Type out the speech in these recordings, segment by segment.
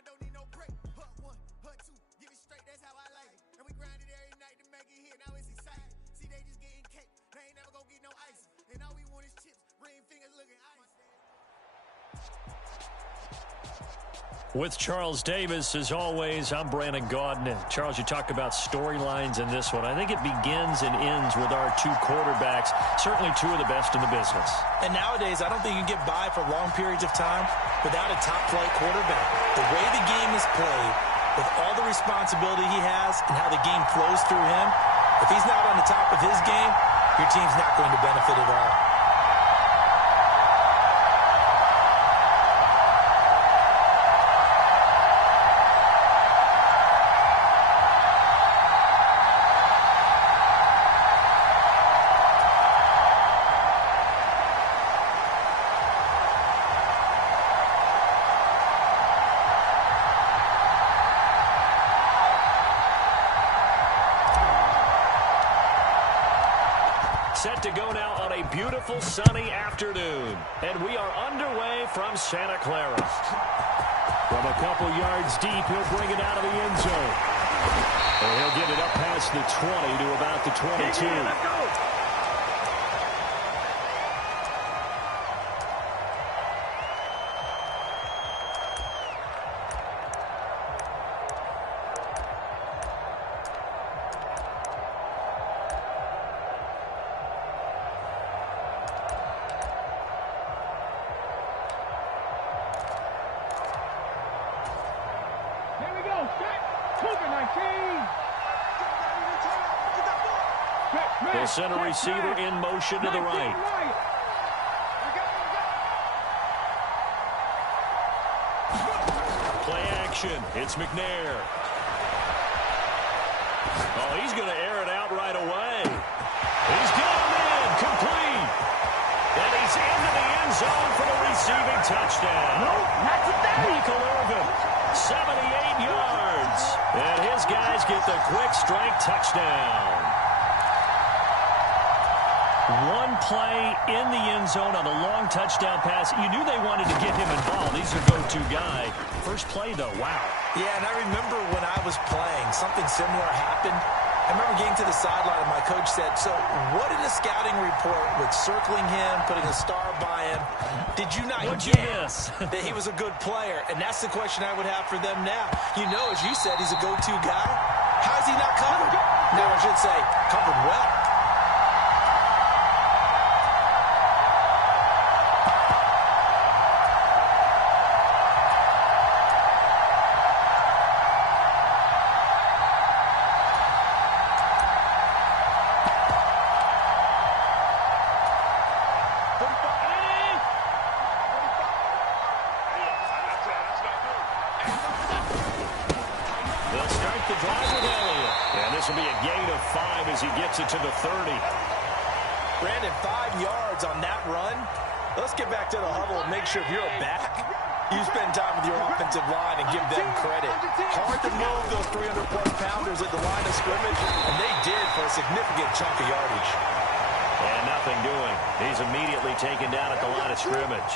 one, don't need no break. Hut one, hut two, give it straight, that's how I like it. And we grind it every night to make it hit, now it's exciting. See, they just getting cake, they ain't never gonna get no ice. And all we want is chips, ring fingers looking ice. With Charles Davis, as always, I'm Brandon Gaudin. And Charles, you talk about storylines in this one. I think it begins and ends with our two quarterbacks, certainly two of the best in the business. And nowadays, I don't think you can get by for long periods of time without a top-flight quarterback. The way the game is played, with all the responsibility he has and how the game flows through him, if he's not on the top of his game, your team's not going to benefit at all. Set to go now on a beautiful sunny afternoon. And we are underway from Santa Clara. From a couple yards deep, he'll bring it out of the end zone. And he'll get it up past the 20 to about the 22. Let's go. The center receiver in motion to the right. Play action. It's McNair. Oh, he's going to air it out right away. He's got him in. Complete. And he's into the end zone for the receiving touchdown. Michael Irvin, 78 yards. And his guys get the quick strike touchdown. One play in the end zone on a long touchdown pass. You knew they wanted to get him involved. He's their go-to guy. First play, though, wow. Yeah, and I remember when I was playing, something similar happened. I remember getting to the sideline, and my coach said, so what in the scouting report with circling him, putting a star by him, did you not What'd you miss? that he was a good player? And that's the question I would have for them now. You know, as you said, he's a go-to guy. How is he not covered? No, I should say covered well. As he gets it to the 30. Brandon, 5 yards on that run. Let's get back to the huddle and make sure if you're back, you spend time with your offensive line and give them credit. Hard to move those 300-plus pounders at the line of scrimmage, and they did for a significant chunk of yardage. And nothing doing. He's immediately taken down at the line of scrimmage.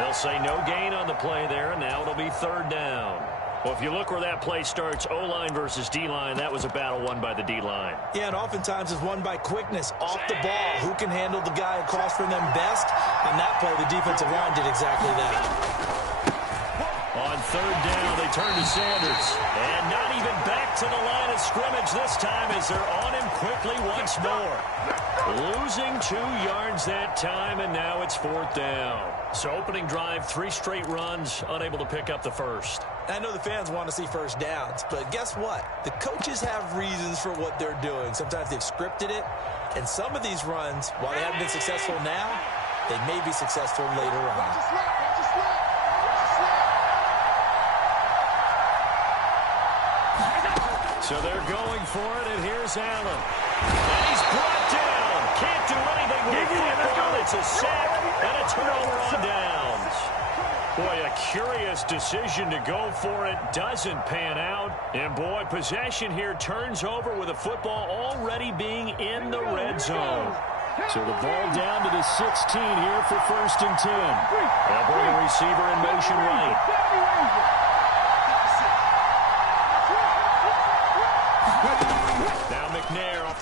They'll say no gain on the play there, and now it'll be third down. Well, if you look where that play starts, O-line versus D-line, that was a battle won by the D-line. Yeah, and oftentimes it's won by quickness, off the ball. Who can handle the guy across from them best? On that play, the defensive line did exactly that. On third down, they turn to Sanders. And not even back to the line of scrimmage this time as they're on him quickly once more. Losing 2 yards that time, and now it's fourth down. So opening drive, 3 straight runs, unable to pick up the first. I know the fans want to see first downs, but guess what? The coaches have reasons for what they're doing. Sometimes they've scripted it, and some of these runs, while they haven't been successful now, they may be successful later on. So they're going for it, and here's Allen. And he's brought down. Can't do anything with the football. It's a sack and a turnover on downs. Boy, a curious decision to go for it. Doesn't pan out. And, boy, possession here turns over with the football already being in the red zone. So the ball down to the 16 here for 1st and 10. They'll bring a receiver in motion right.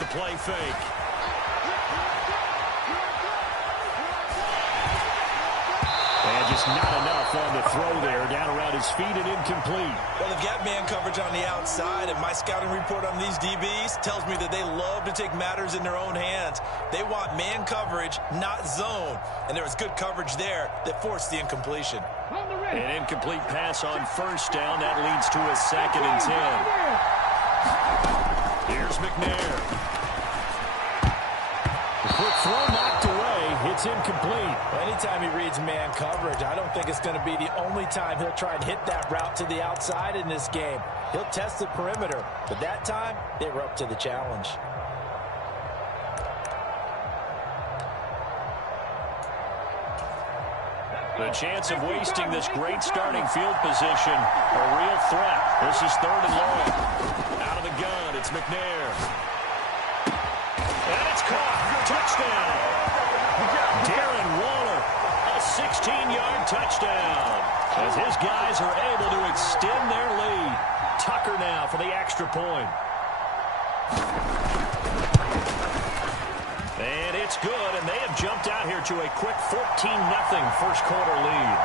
the play fake. And just not enough on the throw there. Down around his feet and incomplete. Well, they've got man coverage on the outside, and my scouting report on these DBs tells me that they love to take matters in their own hands. They want man coverage, not zone. And there was good coverage there that forced the incompletion. An incomplete pass on first down. That leads to a 2nd and 10. Here's McNair. The quick throw knocked away. It's incomplete. Anytime he reads man coverage, I don't think it's going to be the only time he'll try and hit that route to the outside in this game. He'll test the perimeter, but that time they were up to the challenge. The chance of wasting this great starting field position, a real threat. This is 3rd and long. Out of the gun, it's McNair. And it's caught. Touchdown. Darren Waller, a 16-yard touchdown. As his guys are able to extend their lead. Tucker now for the extra point. And it's good, and they have jumped out here to a quick 14-0 first quarter lead.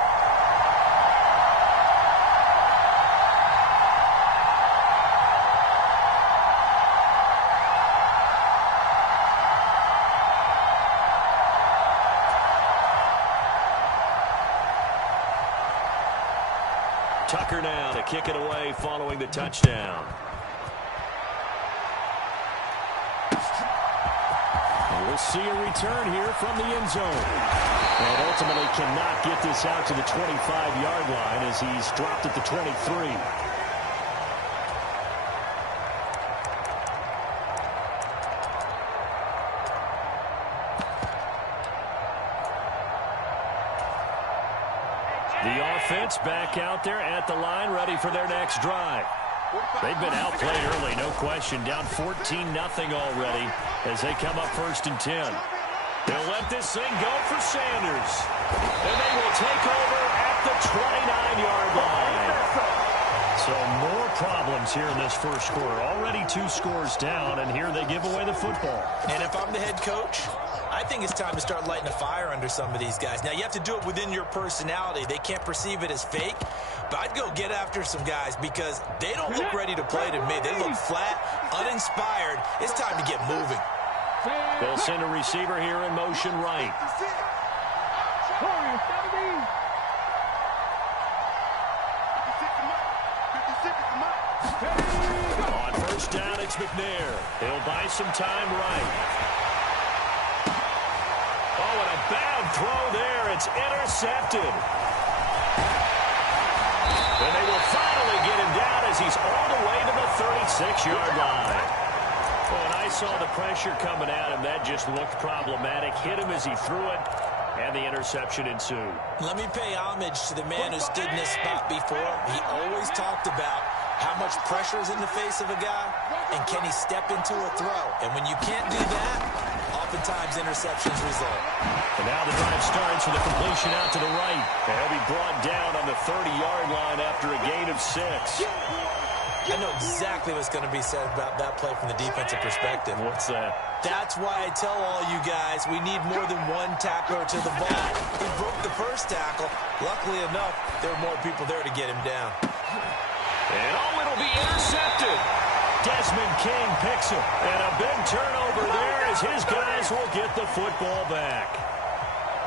Tucker now to kick it away following the touchdown. And we'll see a return here from the end zone. And ultimately cannot get this out to the 25-yard line as he's dropped at the 23. The offense back out there at the line, ready for their next drive. They've been outplayed early, no question. Down 14-0 already as they come up 1st and 10. They'll let this thing go for Sanders. And they will take over at the 29-yard line. So more problems here in this first quarter. Already 2 scores down, and here they give away the football. And if I'm the head coach, I think it's time to start lighting a fire under some of these guys. Now, you have to do it within your personality. They can't perceive it as fake. But I'd go get after some guys because they don't look ready to play to me. They look flat, uninspired. It's time to get moving. They'll send a receiver here in motion right. On first down, it's McNair. He'll buy some time right. Oh, and a bad throw there. It's intercepted. And they will finally get him down as he's all the way to the 36-yard line. When I saw the pressure coming at him, that just looked problematic. Hit him as he threw it, and the interception ensued. Let me pay homage to the man who stood in this spot before. He always talked about how much pressure is in the face of a guy, and can he step into a throw? And when you can't do that, oftentimes interceptions result. And now the drive starts with a completion out to the right. And he'll be brought down on the 30-yard line after a gain of 6. I know exactly what's going to be said about that play from the defensive perspective. What's that? That's why I tell all you guys we need more than one tackler to the ball. He broke the first tackle. Luckily enough, there were more people there to get him down. And it'll be intercepted. Desmond King picks him. And a big turnover there as his guys will get the football back.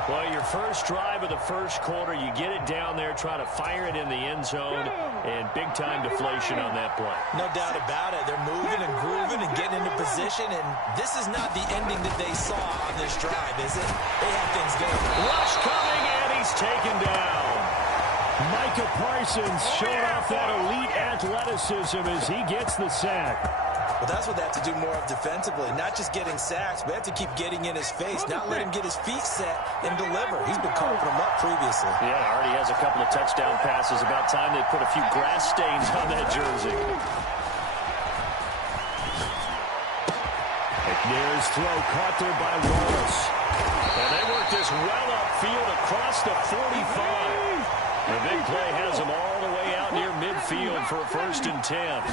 Well, your first drive of the first quarter, you get it down there, try to fire it in the end zone, and big-time deflation on that play. No doubt about it. They're moving and grooving and getting into position, and this is not the ending that they saw on this drive, is it? They have things going. Rush coming, and he's taken down. Micah Parsons showing off that elite athleticism as he gets the sack. Well, that's what they have to do more of defensively, not just getting sacks, but have to keep getting in his face, not let him get his feet set and deliver. He's been carving them up previously. Yeah, already has a couple of touchdown passes. About time they put a few grass stains on that jersey. McNair's throw caught there by Wallace. And they work this well upfield across the 45. The big play has them all the way out near midfield for a 1st and 10.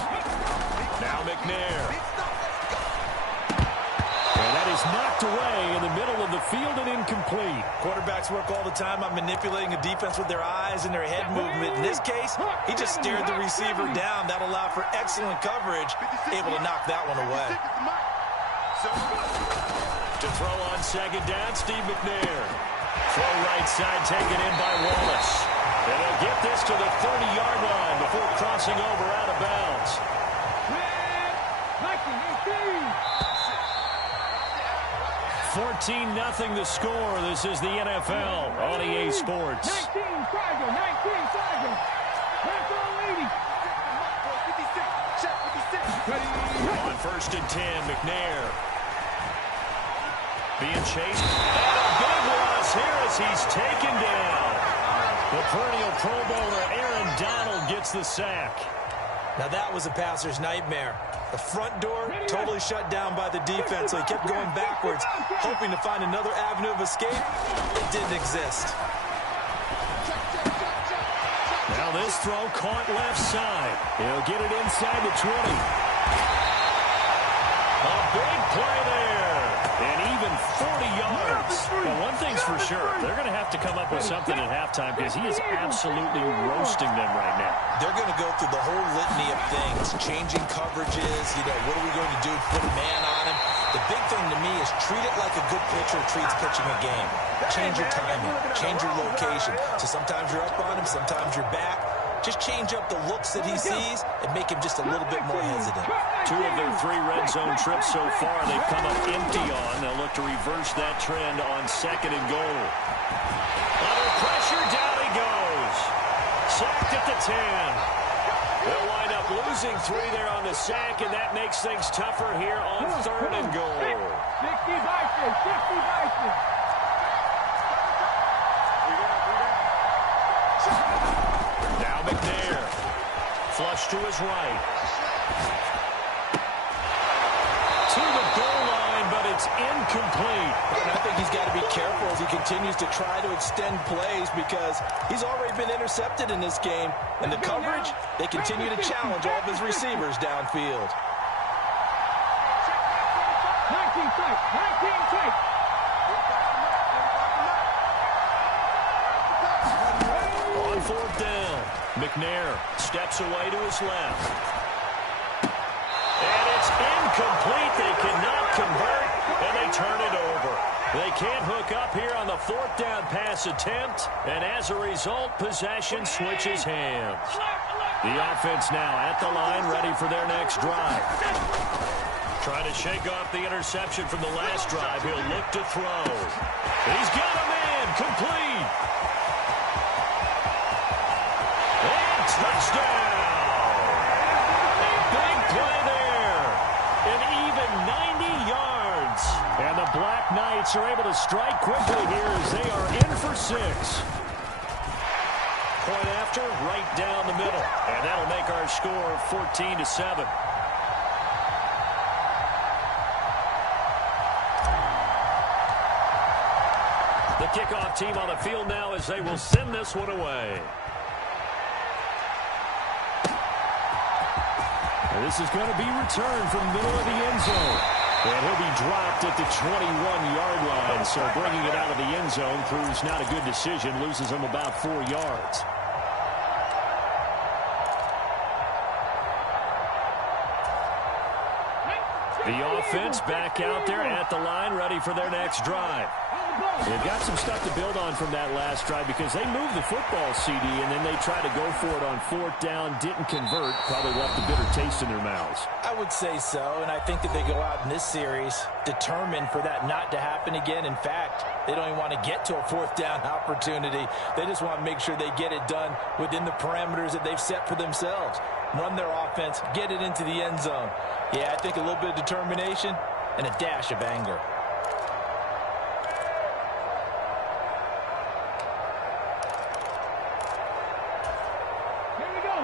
Now McNair. That is knocked away in the middle of the field and incomplete. Quarterbacks work all the time on manipulating a defense with their eyes and their head movement. In this case, he just stared the receiver down. That allowed for excellent coverage, able to knock that one away. To throw on second down, Steve McNair. Throw right side taken in by Wallace. And he'll get this to the 30-yard line before crossing over out of bounds. 14-0 the score. This is the NFL on EA Sports. 19, Tiger, 19, Tiger. That's all 80. On 1st and 10, McNair. Being chased. And a big loss here as he's taken down. The perennial Pro Bowler Aaron Donald gets the sack. Now that was a passer's nightmare. The front door totally shut down by the defense, so he kept going backwards, hoping to find another avenue of escape. It didn't exist. Now this throw caught left side. He'll get it inside the 20. A big play there. And even 40 yards. Well, one thing's for sure. They're going to have to come up with something at halftime because he is absolutely roasting them right now. They're going to go through the whole litany of things, changing coverages, what are we going to do? Put a man on him. The big thing to me is treat it like a good pitcher treats pitching a game. Change your timing. Change your location. So sometimes you're up on him, sometimes you're back. Just change up the looks that he sees and make him just a little bit more hesitant. 2 of their 3 red zone trips so far they've come up empty on. They'll look to reverse that trend on 2nd and goal. Under pressure, down he goes. Sacked at the 10. They'll wind up losing 3 there on the sack, and that makes things tougher here on 3rd and goal. 60 Vikings, 60 Vikings. Now McNair. Flush to his right. To the goal line, but it's incomplete. And I think he's got to be careful as he continues to try to extend plays because he's already been intercepted in this game. And the coverage, they continue to challenge all of his receivers downfield. 19 tight, 19 tight. On 4th down, McNair steps away to his left. And it's incomplete. They cannot convert, and they turn it over. They can't hook up here on the 4th down pass attempt, and as a result, possession switches hands. The offense now at the line, ready for their next drive. Trying to shake off the interception from the last drive. He'll look to throw. He's got a man, complete. And touchdown. A big play there. An even 90 yards. And the Black Knights are able to strike quickly here as they are in for 6. Point after, right down the middle. And that'll make our score 14-7. The kickoff team on the field now as they will send this one away. And this is going to be returned from the middle of the end zone. And he'll be dropped at the 21-yard line. So bringing it out of the end zone proves not a good decision. Loses him about 4 yards. The offense back out there at the line, ready for their next drive. They've got some stuff to build on from that last drive because they moved the football, CD, and then they tried to go for it on 4th down, didn't convert, probably left a bitter taste in their mouths. I would say so, and I think that they go out in this series determined for that not to happen again. In fact, they don't even want to get to a 4th down opportunity. They just want to make sure they get it done within the parameters that they've set for themselves. Run their offense, get it into the end zone. Yeah, I think a little bit of determination and a dash of anger.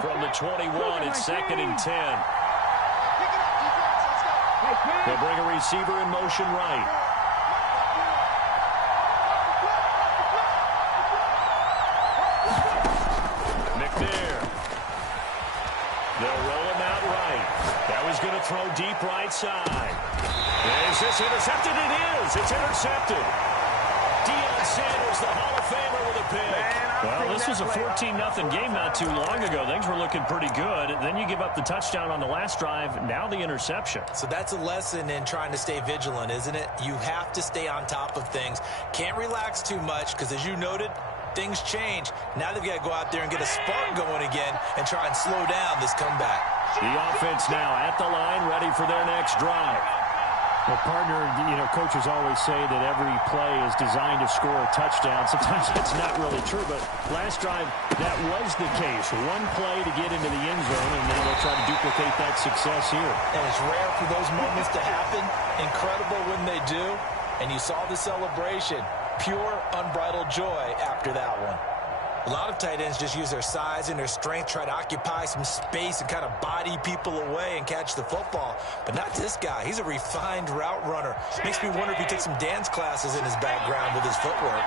From the 21, it's 2nd and 10. They'll bring a receiver in motion right. McNair. They'll roll him out right. That was is going to throw deep right side. Is this intercepted? It is. It's intercepted. Deion Sanders, the Hall of Famer, with a pick. Well, this was a 14-0 game not too long ago. Things were looking pretty good. Then you give up the touchdown on the last drive. Now the interception. So that's a lesson in trying to stay vigilant, isn't it? You have to stay on top of things. Can't relax too much because, as you noted, things change. Now they've got to go out there and get a spark going again and try and slow down this comeback. The offense now at the line, ready for their next drive. Well, partner, coaches always say that every play is designed to score a touchdown. Sometimes that's not really true, but last drive, that was the case. One play to get into the end zone, and then they'll try to duplicate that success here. And it's rare for those moments to happen. Incredible when they do. And you saw the celebration. Pure, unbridled joy after that one. A lot of tight ends just use their size and their strength, try to occupy some space and kind of body people away and catch the football. But not this guy. He's a refined route runner. Makes me wonder if he took some dance classes in his background with his footwork.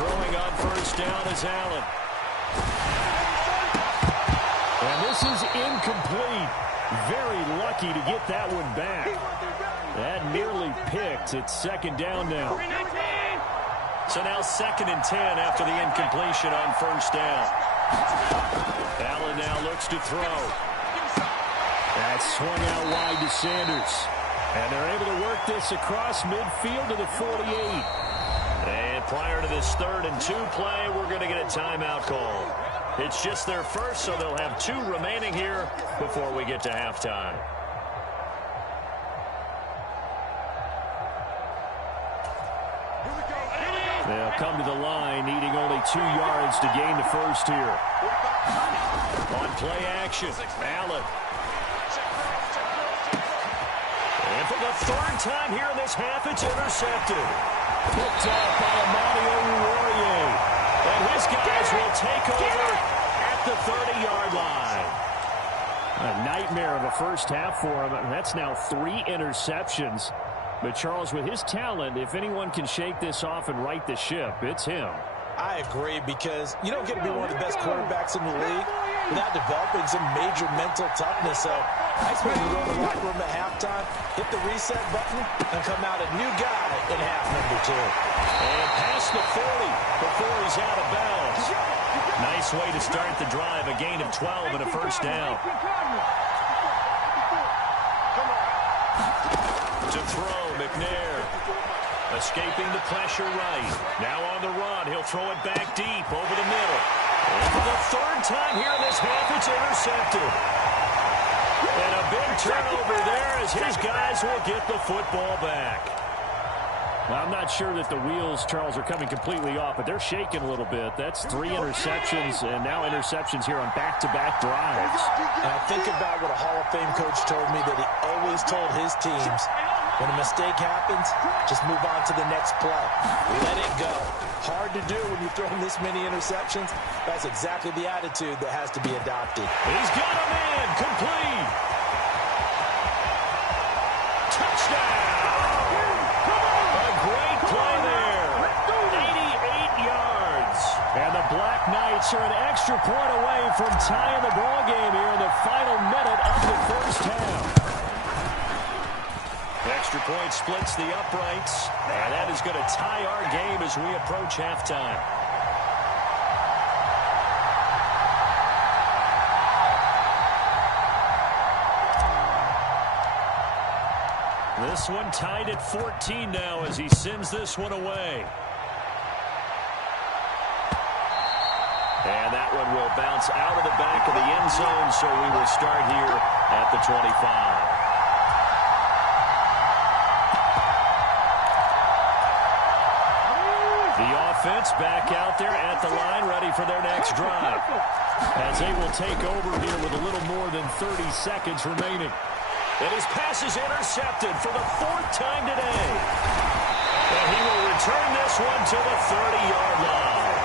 Throwing on first down is Allen. And this is incomplete. Very lucky to get that one back. That nearly picked. It's second down now. So now 2nd and 10 after the incompletion on first down. Allen now looks to throw. That swung out wide to Sanders. And they're able to work this across midfield to the 48. And prior to this 3rd and 2 play, we're going to get a timeout call. It's just their first, so they'll have 2 remaining here before we get to halftime. They'll come to the line, needing only 2 yards to gain the first here. On play action, Allen. And for the 3rd time here in this half, it's intercepted. Picked off by Amadio Uwariye. And his guys will take over at the 30-yard line. A nightmare of a first half for him. That's now 3 interceptions. But, Charles, with his talent, if anyone can shake this off and right the ship, it's him. I agree, because you don't get to be one of the best quarterbacks in the league without developing some major mental toughness. So I expect him to go in the locker room at halftime, hit the reset button, and come out a new guy in half number 2. And past the 40 before he's out of bounds. Nice way to start the drive, a gain of 12 and a first down. To throw, McNair. Escaping the pressure right. Now on the run. He'll throw it back deep over the middle. And for the 3rd time here in this half, it's intercepted. And a big turnover there as his guys will get the football back. Well, I'm not sure that the wheels, Charles, are coming completely off, but they're shaking a little bit. That's 3 interceptions, and now interceptions here on back-to-back drives. And I think about what a Hall of Fame coach told me, that he always told his teams, when a mistake happens, just move on to the next play. Let it go. Hard to do when you've thrown this many interceptions. That's exactly the attitude that has to be adopted. He's got a man complete. Touchdown. A great play there. 88 yards. And the Black Knights are an extra point away from tying the ball game here in the final minute of the first half. Extra point splits the uprights, and that is going to tie our game as we approach halftime. This one tied at 14 now as he sends this one away. And that one will bounce out of the back of the end zone, so we will start here at the 25. Offense back out there at the line, ready for their next drive. As they will take over here with a little more than 30 seconds remaining. And his pass is intercepted for the 4th time today. And he will return this one to the 30-yard line.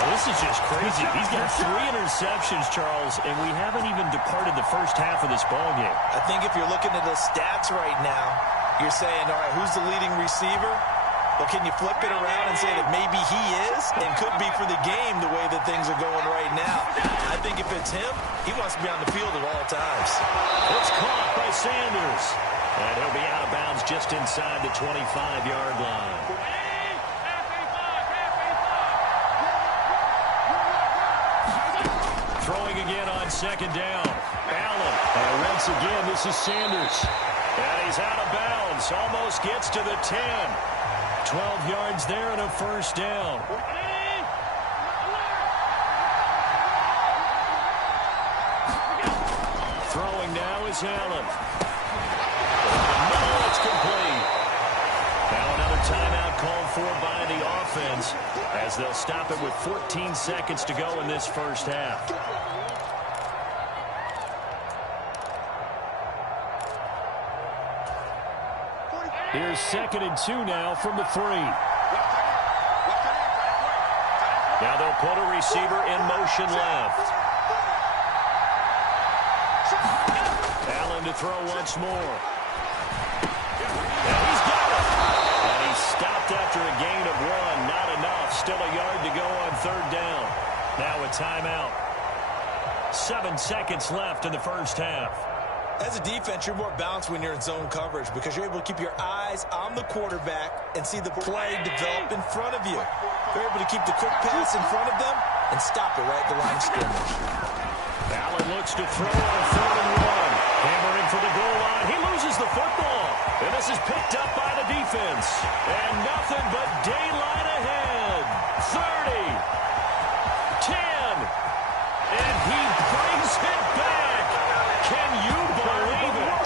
Well, this is just crazy. He's got 3 interceptions, Charles, and we haven't even departed the first half of this ballgame. I think if you're looking at the stats right now, you're saying, all right, who's the leading receiver? But can you flip it around and say that maybe he is and could be for the game the way that things are going right now? I think if it's him, he wants to be on the field at all times. It's caught by Sanders. And he'll be out of bounds just inside the 25-yard line. Throwing again on second down. Allen. And once again, this is Sanders. And he's out of bounds. Almost gets to the 10. 12 yards there and a first down. Throwing now is Allen. No, it's complete. Now another timeout called for by the offense as they'll stop it with 14 seconds to go in this first half. Here's 2nd and 2 now from the 3. Now they'll put a receiver in motion left. Allen to throw once more. And he's got it. And he's stopped after a gain of 1. Not enough. Still a yard to go on third down. Now a timeout. 7 seconds left in the first half. As a defense, you're more balanced when you're in zone coverage because you're able to keep your eyes on the quarterback and see the play develop in front of you. You're able to keep the quick pass in front of them and stop it right at the line of scrimmage. Allen looks to throw on 3rd and 1. Hammering for the goal line. He loses the football. And this is picked up by the defense. And nothing but daylight ahead. 30. 10. And he brings it back. Can you believe it?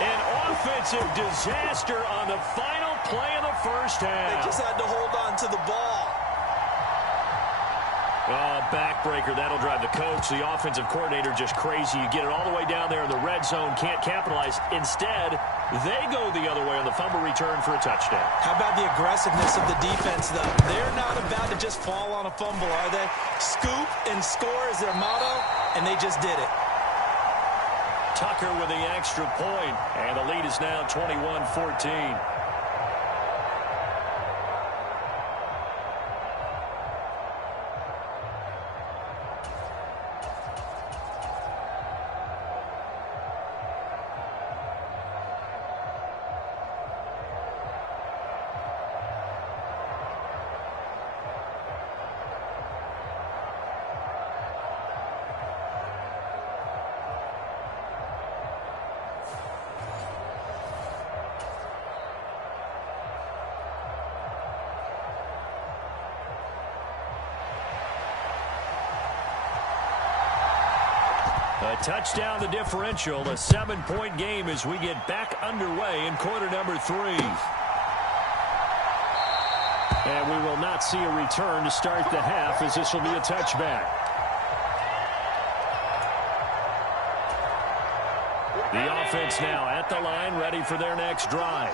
An offensive disaster on the final play of the first half. They just had to hold on to the ball. Backbreaker. That'll drive the coach, the offensive coordinator, just crazy. You get it all the way down there in the red zone, can't capitalize. Instead, they go the other way on the fumble return for a touchdown. How about the aggressiveness of the defense, though? They're not about to just fall on a fumble, are they? Scoop and score is their motto, and they just did it. Tucker with the extra point, and the lead is now 21-14. A touchdown the differential, a 7-point game as we get back underway in quarter number 3. And we will not see a return to start the half as this will be a touchback. The offense now at the line, ready for their next drive.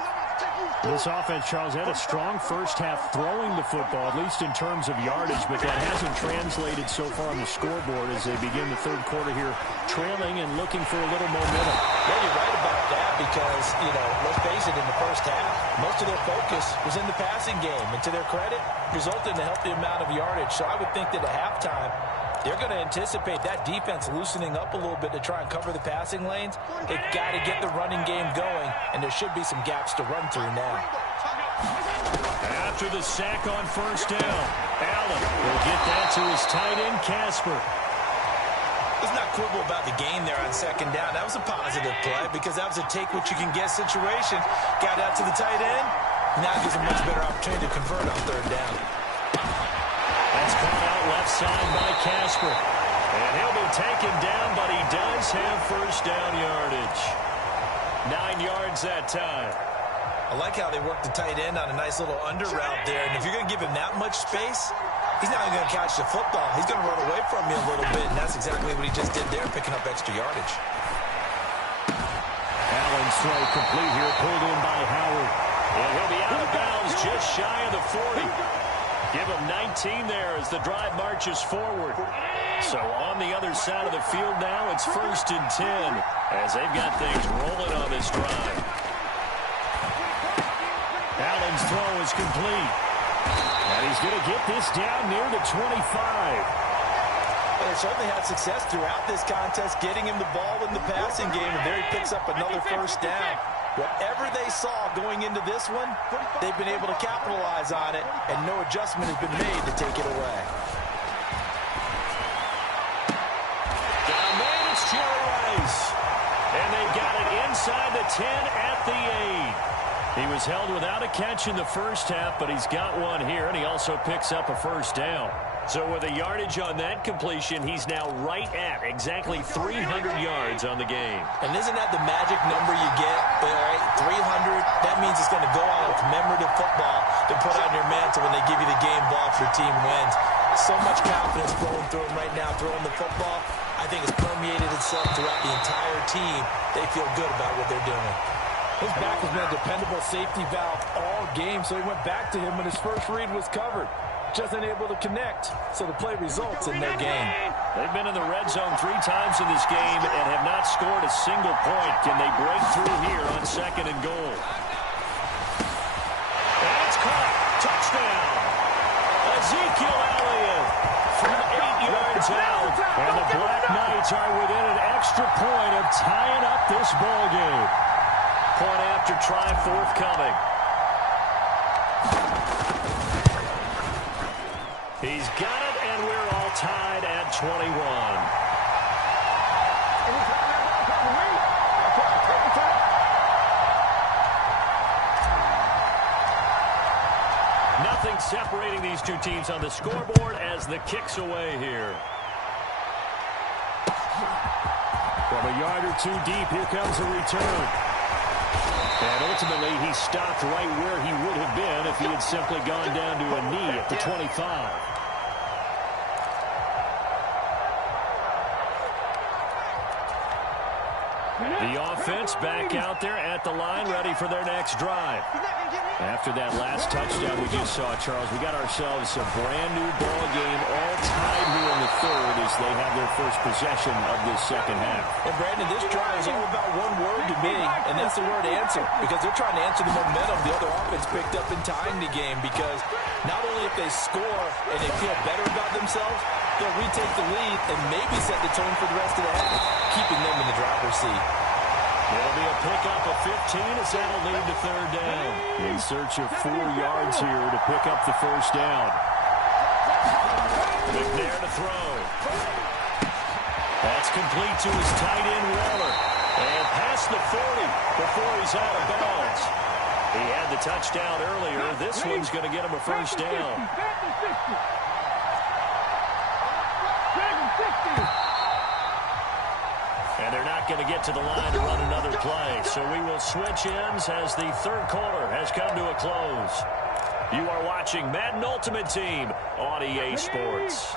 This offense, Charles, had a strong first half throwing the football, at least in terms of yardage, but that hasn't translated so far on the scoreboard as they begin the third quarter here, trailing and looking for a little momentum. Yeah, you're right about that because, let's face it, in the first half, most of their focus was in the passing game, and to their credit, resulted in a healthy amount of yardage. So I would think that at halftime, they're going to anticipate that defense loosening up a little bit to try and cover the passing lanes. They've got to get the running game going, and there should be some gaps to run through now. After the sack on first down, Allen will get that to his tight end, Casper. Let's not quibble about the gain there on second down. That was a positive play because that was a take-what-you-can-get situation. Got out to the tight end. Now it gives a much better opportunity to convert on third down. That's caught out left side by Casper. And he'll be taken down, but he does have first down yardage. 9 yards that time. I like how they work the tight end on a nice little under route there. And if you're going to give him that much space, he's not even going to catch the football. He's going to run away from you a little bit, and that's exactly what he just did there, picking up extra yardage. Allen's throw complete here, pulled in by Howard. And he'll be out of bounds just shy of the 40. Give him 19 there as the drive marches forward. So on the other side of the field now, it's 1st and 10 as they've got things rolling on this drive. Allen Allen's throw is complete. And he's going to get this down near the 25. They certainly had success throughout this contest, getting him the ball in the passing game, and there he picks up another first down. Whatever they saw going into this one, they've been able to capitalize on it, and no adjustment has been made to take it away. Down man, it's Jerry Rice. And they got it inside the 10 at the 8. He was held without a catch in the first half, but he's got one here, and he also picks up a first down. So with a yardage on that completion, he's now right at exactly 300 yards on the game. And isn't that the magic number you get? Right? 300, that means it's going to go on a commemorative football to put on your mantle when they give you the game ball if your team wins. So much confidence flowing through him right now, throwing the football. I think it's permeated itself throughout the entire team. They feel good about what they're doing. His back has been a dependable safety valve all game, so he went back to him when his first read was covered. Just unable to connect, so the play results in their gain. They've been in the red zone 3 times in this game and have not scored a single point. Can they break through here on 2nd and goal? And it's caught. Touchdown. Ezekiel Elliott from 8 yards out. And the Black Knights are within an extra point of tying up this ball game. Point after try forthcoming. He's got it, and we're all tied at 21. Nothing separating these two teams on the scoreboard as the kick's away here. From a yard or two deep, here comes a return. And ultimately, he stopped right where he would have been if he had simply gone down to a knee at the 25. The offense back out there at the line, ready for their next drive. After that last touchdown we just saw, Charles, we got ourselves a brand-new ball game, all tied here in the third as they have their first possession of this second half. And, Brandon, this drive is all about one word to me, and that's the word answer, because they're trying to answer the momentum the other offense picked up in tying the game, because not only if they score and they feel better about themselves, they'll retake the lead and maybe set the tone for the rest of the half, keeping them in the driver's seat. It'll be a pickup of 15 as that'll lead to third down. In search of 4 yards here to pick up the first down. McNair to throw. That's complete to his tight end, Waller. And past the 40 before he's out of bounds. He had the touchdown earlier. This one's going to get him a first down. And they're not going to get to the line to run another play. So we will switch ends as the third quarter has come to a close. You are watching Madden Ultimate Team on EA Sports.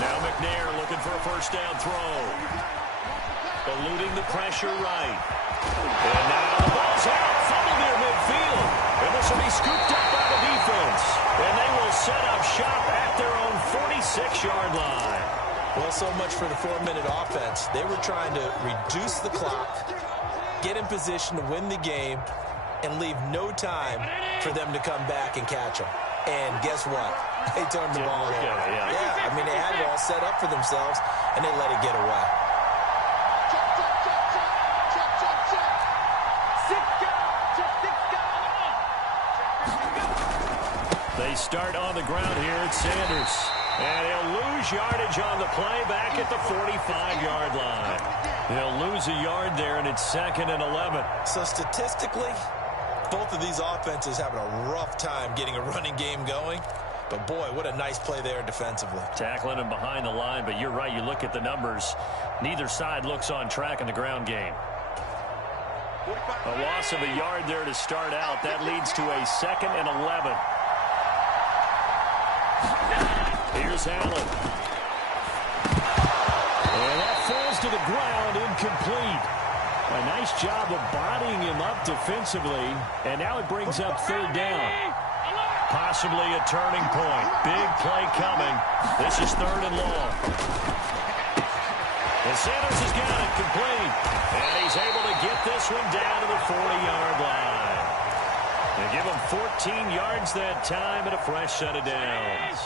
Now McNair looking for a first down throw. Eluding the pressure right. And now the ball's out. Fumble near midfield. And this will be scooped up by the defense. And they will set up shop at their own 46-yard line. Well, so much for the 4-minute offense. They were trying to reduce the clock, get in position to win the game, and leave no time for them to come back and catch them. And guess what? They turned the ball over. Yeah, I mean, they had it all set up for themselves, and they let it get away. They start on the ground here at Sanders. And he'll lose yardage on the play back at the 45-yard line. He'll lose a yard there, and it's 2nd and 11. So statistically, both of these offenses having a rough time getting a running game going. But, boy, what a nice play there defensively. Tackling him behind the line, but you're right. You look at the numbers. Neither side looks on track in the ground game. A loss of a yard there to start out. That leads to a 2nd and 11. Here's Allen. And that falls to the ground, incomplete. A nice job of bodying him up defensively. And now it brings up third down. Possibly a turning point. Big play coming. This is 3rd and long. And Sanders has got it complete. And he's able to get this one down to the 40-yard line. And give him 14 yards that time and a fresh set of downs.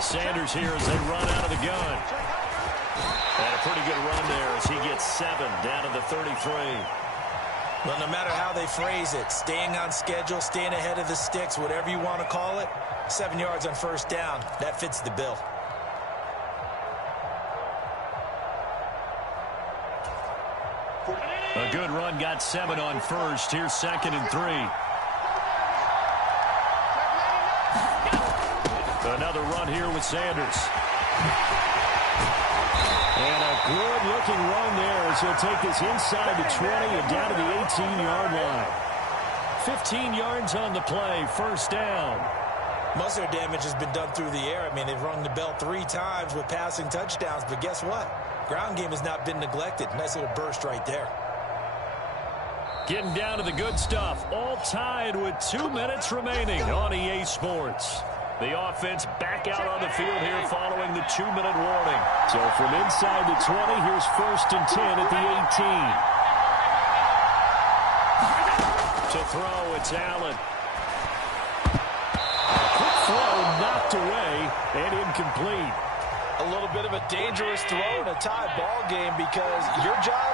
Sanders here as they run out of the gun. And a pretty good run there as he gets 7 down to the 33. Well, no matter how they phrase it, staying on schedule, staying ahead of the sticks, whatever you want to call it, 7 yards on 1st down, that fits the bill. A good run, got 7 on 1st. Here's 2nd and 3. Another run here with Sanders. And a good-looking run there as he'll take this inside the 20 and down to the 18-yard line. 15 yards on the play, 1st down. Most of their damage has been done through the air. I mean, they've rung the bell 3 times with passing touchdowns, but guess what? Ground game has not been neglected. Nice little burst right there. Getting down to the good stuff. All tied with 2 minutes remaining on EA Sports. The offense back out on the field here following the 2-minute warning. So from inside the 20, here's 1st and 10 at the 18. To throw, it's Allen. Quick throw knocked away and incomplete. A little bit of a dangerous throw in a tie ball game because your job,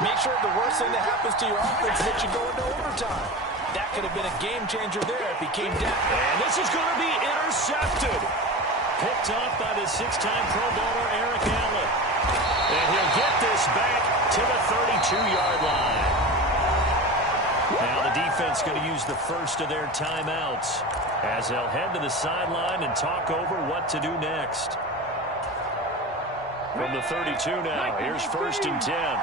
make sure the worst thing that happens to your offense is that you go into overtime. That could have been a game changer there if he came down. And this is going to be intercepted. Picked off by the 6-time Pro Bowler Eric Allen. And he'll get this back to the 32-yard line. Now the defense going to use the first of their timeouts as they'll head to the sideline and talk over what to do next. From the 32 now, here's 1st and 10.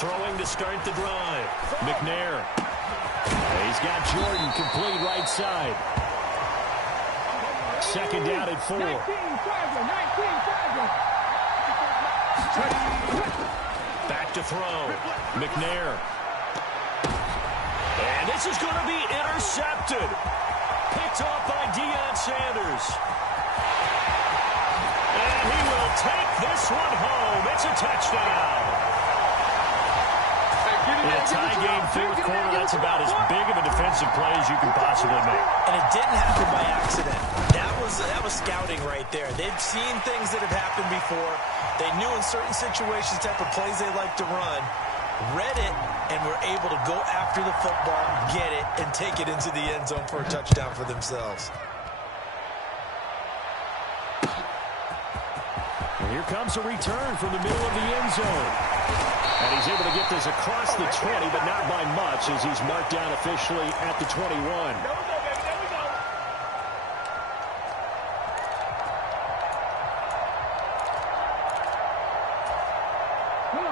Throwing to start the drive. McNair. He's got Jordan complete right side. 2nd down at 4. Back to throw. McNair. And this is going to be intercepted. Picked off by Deion Sanders. And he will take this one home. It's a touchdown. In a tie game, 4th quarter, that's about as big of a defensive play as you can possibly make. And it didn't happen by accident. That was scouting right there. They'd seen things that have happened before. They knew in certain situations the type of plays they like to run, read it, and were able to go after the football, get it, and take it into the end zone for a touchdown for themselves. And here comes a return from the middle of the end zone. And he's able to get this across the 20, but not by much as he's marked down officially at the 21.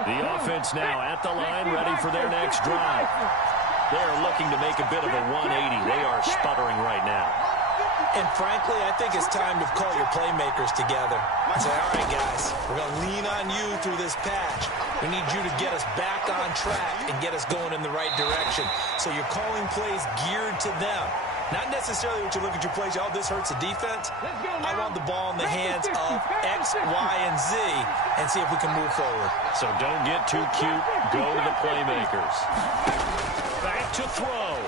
The offense now at the line, ready for their next drive. They're looking to make a bit of a 180. They are sputtering right now. And frankly, I think it's time to call your playmakers together and say, all right, guys, we're going to lean on you through this patch. We need you to get us back on track and get us going in the right direction. So you're calling plays geared to them. Not necessarily what you look at your plays, oh, this hurts the defense. I want the ball in the hands of X, Y, and Z and see if we can move forward. So don't get too cute. Go to the playmakers. Back to throw.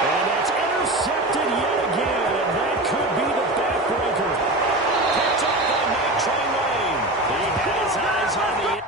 And that's intercepted yet again, and that could be the backbreaker. Picked up by Mike Traylane. He had his eyes on the...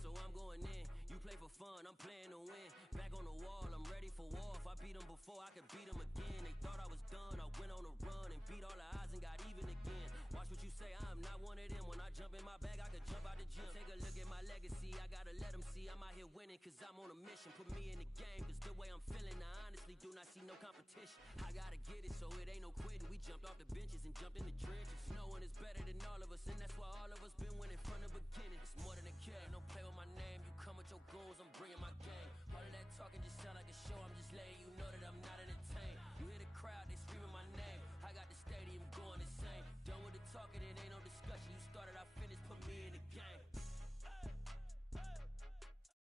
so I'm going in. You play for fun, I'm playing to win. Back on the wall, I'm ready for war. If I beat them before, I could beat them again. They thought I was done, I went on a run and beat all the odds and got even again. Watch what you say, I'm not one of them. When I jump in my bag, I could jump out the gym. Take a look at my legacy, I gotta let them see I'm out here winning, cause I'm on a mission. Put me in the game, cause the way I'm feeling, I honestly do not see no competition. I gotta get it, so it ain't no quitting. We jumped off the benches and jumped in the trenches. No one is better than all of us, and that's why all of us been winning from the beginning. It's more than